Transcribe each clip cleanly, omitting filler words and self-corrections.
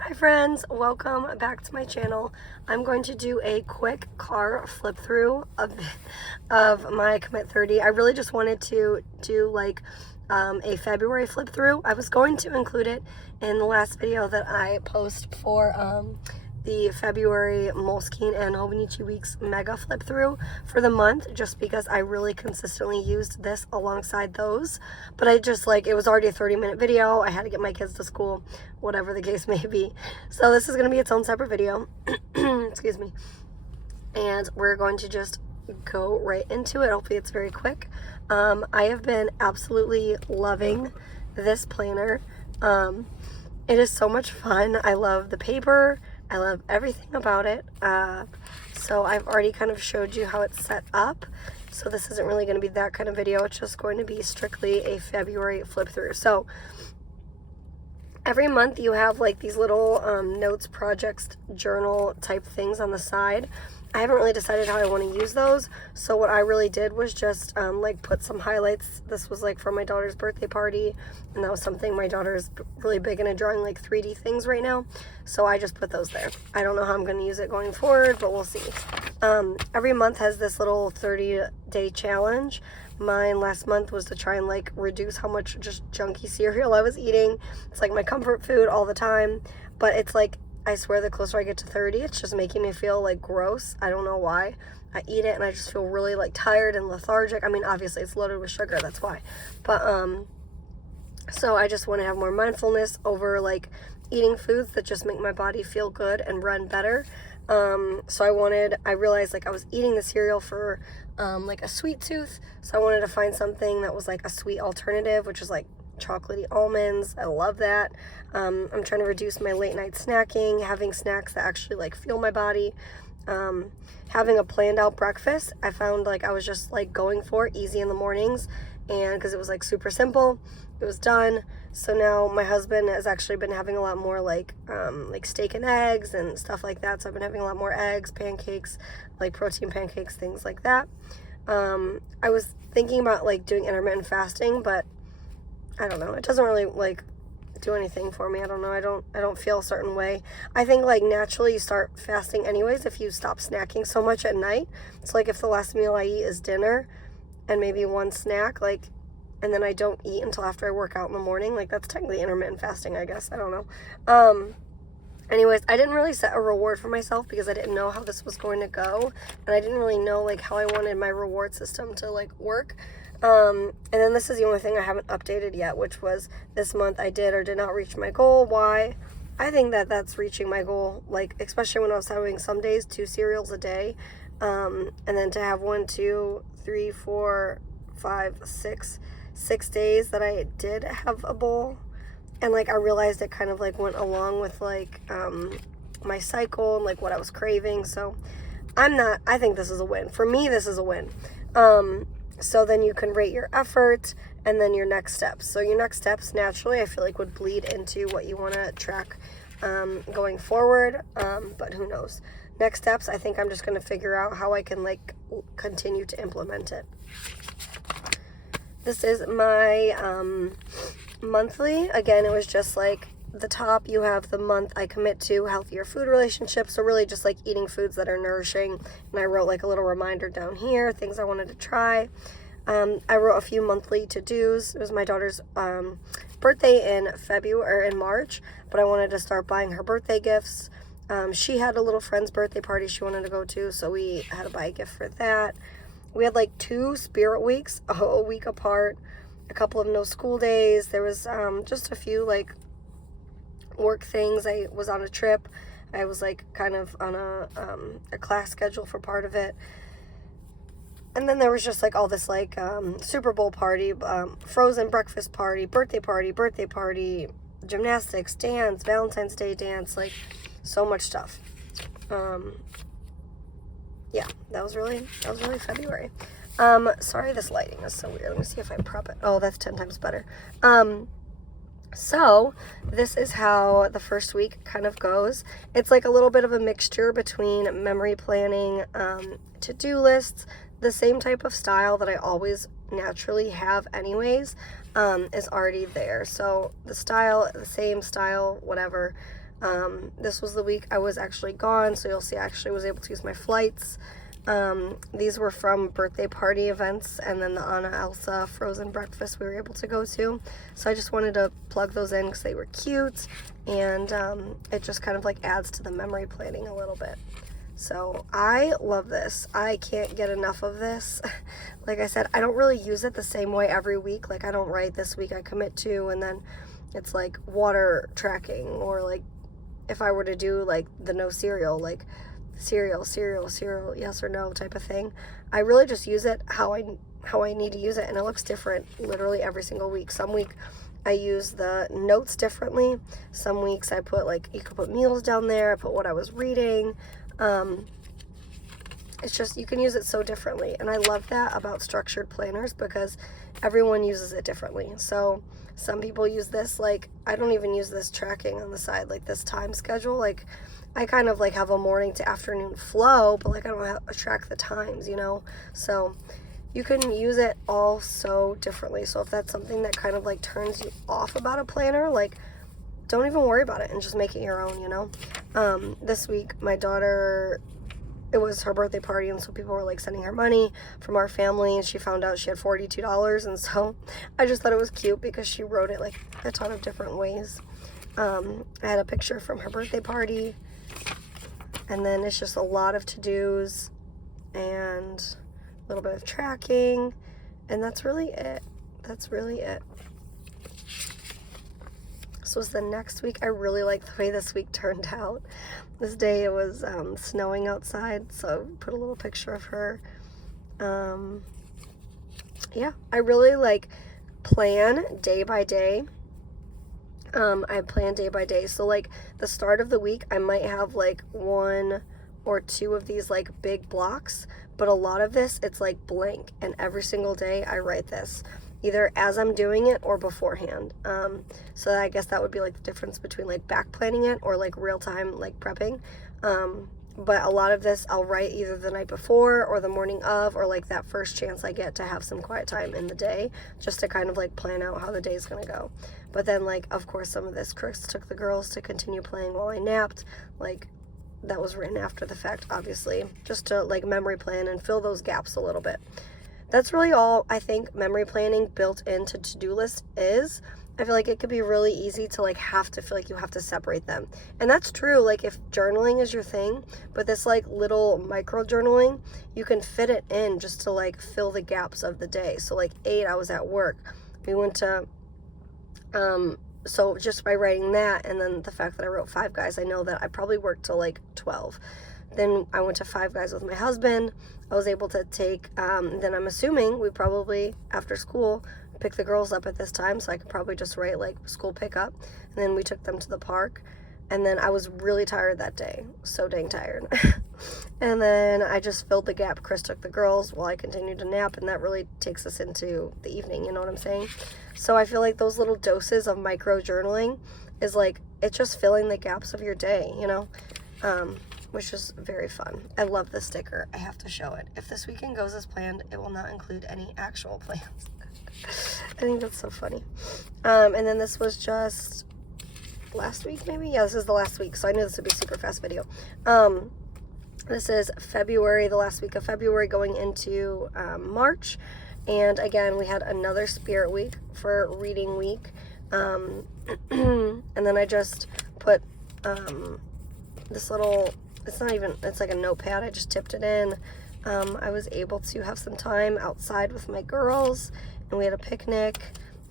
Hi friends, welcome back to my channel. I'm going to do a quick car flip through of my Commit30. I really just wanted to do like a February flip through. I was going to include it in the last video that I post for the February Moleskine and Hobonichi Weeks mega flip through for the month, just because I really consistently used this alongside those. But I just it was already a 30-minute video. I had to get my kids to school, whatever the case may be. So this is going to be its own separate video. Excuse me. And we're going to just go right into it. Hopefully it's very quick. I have been absolutely loving this planner. It is so much fun. I love the paper. I love everything about it. So I've already kind of showed you how it's set up. So this isn't really going to be that kind of video. It's just going to be strictly a February flip through. So every month you have like these little notes, projects, journal type things on the side. I haven't really decided how I want to use those. So what I really did was just put some highlights. This was for my daughter's birthday party, and that was something my daughter's really big into drawing 3D things right now. So I just put those there. I don't know how I'm going to use it going forward, but we'll see. Every month has this little 30-day challenge. Mine last month was to try and reduce how much just junky cereal I was eating. It's my comfort food all the time, but it's I swear the closer I get to 30, it's just making me feel gross. I don't know why. I eat it and I just feel really tired and lethargic. I mean, obviously it's loaded with sugar, that's why. But so I just want to have more mindfulness over eating foods that just make my body feel good and run better. So I realized I was eating the cereal for a sweet tooth. So I wanted to find something that was a sweet alternative, which is chocolatey almonds. I love that. I'm trying to reduce my late night snacking, having snacks that actually fuel my body. Having a planned out breakfast. I found I was just going for easy in the mornings, and because it was super simple, it was done. So now my husband has actually been having a lot more steak and eggs and stuff like that. So I've been having a lot more eggs, pancakes, protein pancakes, things like that. I was thinking about doing intermittent fasting, but I don't know. It doesn't really do anything for me. I don't know. I don't feel a certain way. I think naturally you start fasting anyways if you stop snacking so much at night. It's if the last meal I eat is dinner and maybe one snack, and then I don't eat until after I work out in the morning. That's technically intermittent fasting, I guess. I don't know. Anyways, I didn't really set a reward for myself because I didn't know how this was going to go, and I didn't really know how I wanted my reward system to work. And then this is the only thing I haven't updated yet, which was this month I did or did not reach my goal. Why? I think that's reaching my goal, especially when I was having some days 2 cereals a day, and then to have 1, 2, 3, 4, 5, 6 days that I did have a bowl. And I realized it kind of went along with my cycle and what I was craving. So I think this is a win. For me, this is a win. So then you can rate your effort and then your next steps. So your next steps naturally I feel would bleed into what you want to track going forward. But who knows? Next steps, I think I'm just going to figure out how I can continue to implement it. This is my monthly. Again, it was just the top, you have the month I commit to healthier food relationships. So really just eating foods that are nourishing. And I wrote a little reminder down here, things I wanted to try. I wrote a few monthly to-dos. It was my daughter's birthday in February or in March, but I wanted to start buying her birthday gifts. She had a little friend's birthday party she wanted to go to, so we had to buy a gift for that. We had 2 spirit weeks, a week apart, a couple of no school days. There was just a few work things. I was on a trip. I was kind of on a class schedule for part of it. And then there was just all this Super Bowl party, frozen breakfast party, birthday party, gymnastics, dance, Valentine's Day dance, so much stuff. Yeah, that was really February. Sorry, this lighting is so weird. Let me see if I prop it. Oh, that's 10 times better. So this is how the first week kind of goes. It's a little bit of a mixture between memory planning, to-do lists, the same type of style that I always naturally have anyways, is already there. So the style, the same style, whatever. This was the week I was actually gone, so you'll see I actually was able to use my flights. These were from birthday party events, and then the Anna Elsa frozen breakfast we were able to go to. So I just wanted to plug those in because they were cute, and it just kind of like adds to the memory planning a little bit. So I love this. I can't get enough of this. Like I said, I don't really use it the same way every week. Like I don't write this week I commit to, and then it's like water tracking, or like if I were to do like the no cereal, like cereal, yes or no type of thing. I really just use it how I need to use it, and it looks different literally every single week. Some week I use the notes differently. Some weeks I put like, you could put meals down there, I put what I was reading. It's just, you can use it so differently, and I love that about structured planners because everyone uses it differently. So some people use this, like I don't even use this tracking on the side, like this time schedule. Like I kind of like have a morning to afternoon flow, but like I don't have to track the times, you know? So you can use it all so differently. So if that's something that kind of like turns you off about a planner, like don't even worry about it and just make it your own, you know? This week, my daughter, it was her birthday party, and so people were like sending her money from our family, and she found out she had $42, and so I just thought it was cute because she wrote it like a ton of different ways. I had a picture from her birthday party, and then it's just a lot of to-dos and a little bit of tracking, and that's really it. This was the next week. I really like the way this week turned out. This day it was snowing outside, so put a little picture of her. Yeah, I really like plan day by day. I plan day by day. So like the start of the week, I might have like 1 or 2 of these like big blocks, but a lot of this, it's like blank, and every single day I write this either as I'm doing it or beforehand. So I guess that would be like the difference between like back planning it or like real time like prepping. But a lot of this I'll write either the night before or the morning of, or like that first chance I get to have some quiet time in the day, just to kind of like plan out how the day is gonna go. But then like, of course, some of this Chris took the girls to continue playing while I napped. Like that was written after the fact, obviously, just to like memory plan and fill those gaps a little bit. That's really all I think memory planning built into to-do list is. I feel like it could be really easy to like have to feel like you have to separate them. And that's true, like if journaling is your thing, but this like little micro journaling, you can fit it in just to like fill the gaps of the day. So like 8, I was at work. We went to, so just by writing that, and then the fact that I wrote Five Guys, I know that I probably worked till like 12. Then I went to Five Guys with my husband. I was able to take, then I'm assuming we probably, after school, pick the girls up at this time, so I could probably just write like school pickup. And then we took them to the park. And then I was really tired that day, so dang tired. And then I just filled the gap. Chris took the girls while I continued to nap, and that really takes us into the evening, you know what I'm saying? So I feel like those little doses of micro journaling is like, it's just filling the gaps of your day, you know? Which is very fun. I love this sticker. I have to show it. If this weekend goes as planned, it will not include any actual plans. I think that's so funny. And then this was just last week, maybe? Yeah, this is the last week, so I knew this would be a super fast video. This is February, the last week of February going into March. And again, we had another spirit week for reading week. And then I just put this little, it's not even, it's like a notepad. I just tipped it in. I was able to have some time outside with my girls, and we had a picnic.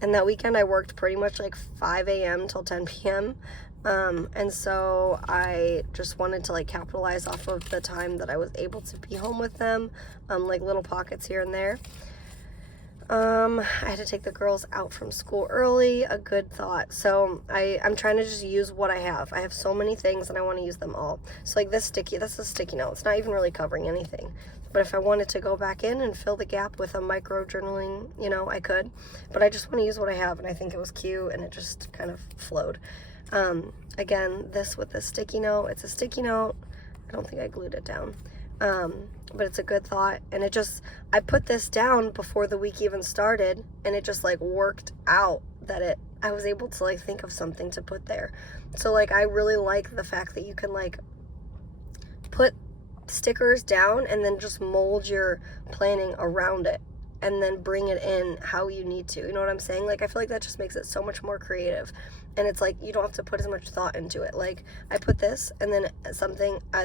And that weekend I worked pretty much like 5 a.m. till 10 p.m. And so I just wanted to like capitalize off of the time that I was able to be home with them, like little pockets here and there. I had to take the girls out from school early, a good thought. So I'm trying to just use what I have. I have so many things and I want to use them all. So like this is a sticky note. It's not even really covering anything. But if I wanted to go back in and fill the gap with a micro journaling, you know, I could. But I just want to use what I have, and I think it was cute and it just kind of flowed. Again, this with the sticky note, it's a sticky note. I don't think I glued it down. But it's a good thought, and it just, I put this down before the week even started, and it just like worked out that I was able to like think of something to put there. So like I really like the fact that you can like put stickers down and then just mold your planning around it and then bring it in how you need to. You know what I'm saying? Like I feel like that just makes it so much more creative. And it's like you don't have to put as much thought into it. Like I put this and then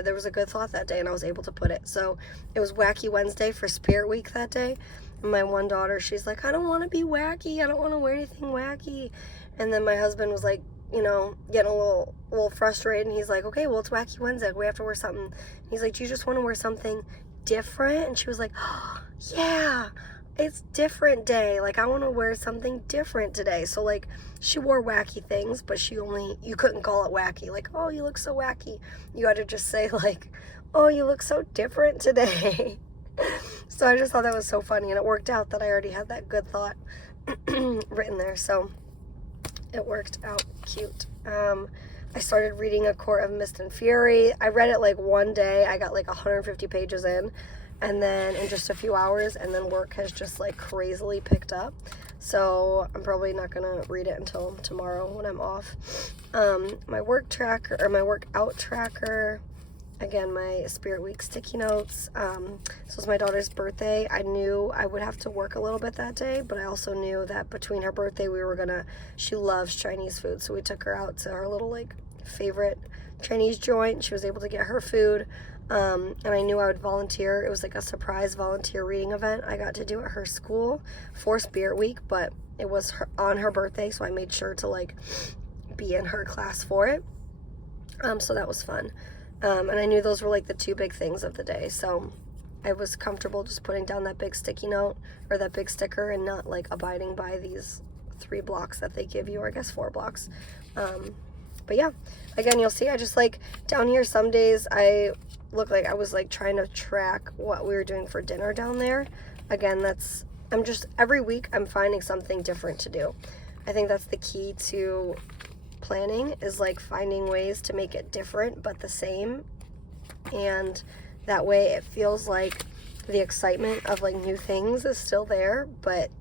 there was a good thought that day and I was able to put it. So it was Wacky Wednesday for Spirit Week that day. And my one daughter, she's like, I don't want to be wacky. I don't want to wear anything wacky. And then my husband was like, you know, getting a little frustrated, and he's like, okay, well, it's Wacky Wednesday, we have to wear something. And he's like, do you just want to wear something different? And she was like, oh, yeah, it's different day, like I want to wear something different today. So like she wore wacky things, but you couldn't call it wacky, like, oh, you look so wacky. You had to just say like, oh, you look so different today. So I just thought that was so funny, and it worked out that I already had that good thought written there, so it worked out cute. I started reading A Court of Mist and Fury. I read it like one day. I got like 150 pages in, and then in just a few hours, and then work has just like crazily picked up. So I'm probably not gonna read it until tomorrow when I'm off. My work tracker, or my workout tracker, again, my Spirit Week sticky notes. This was my daughter's birthday. I knew I would have to work a little bit that day, but I also knew that between her birthday, she loves Chinese food, so we took her out to our little, like, favorite Chinese joint. She was able to get her food, and I knew I would volunteer. It was, like, a surprise volunteer reading event I got to do at her school for Spirit Week, but it was on her birthday, so I made sure to, like, be in her class for it. So that was fun. And I knew those were like the two big things of the day, so I was comfortable just putting down that big sticky note or that big sticker and not like abiding by these 3 blocks that they give you, or I guess 4 blocks. But yeah, again, you'll see I just like down here some days I look like I was like trying to track what we were doing for dinner down there. Again, every week I'm finding something different to do. I think that's the key to planning, is like finding ways to make it different but the same, and that way it feels like the excitement of like new things is still there, but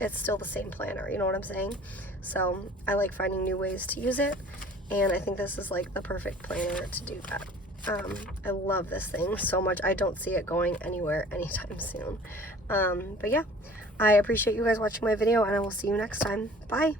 it's still the same planner, you know what I'm saying? So I like finding new ways to use it, and I think this is like the perfect planner to do that. I love this thing so much. I don't see it going anywhere anytime soon. But yeah, I appreciate you guys watching my video, and I will see you next time. Bye.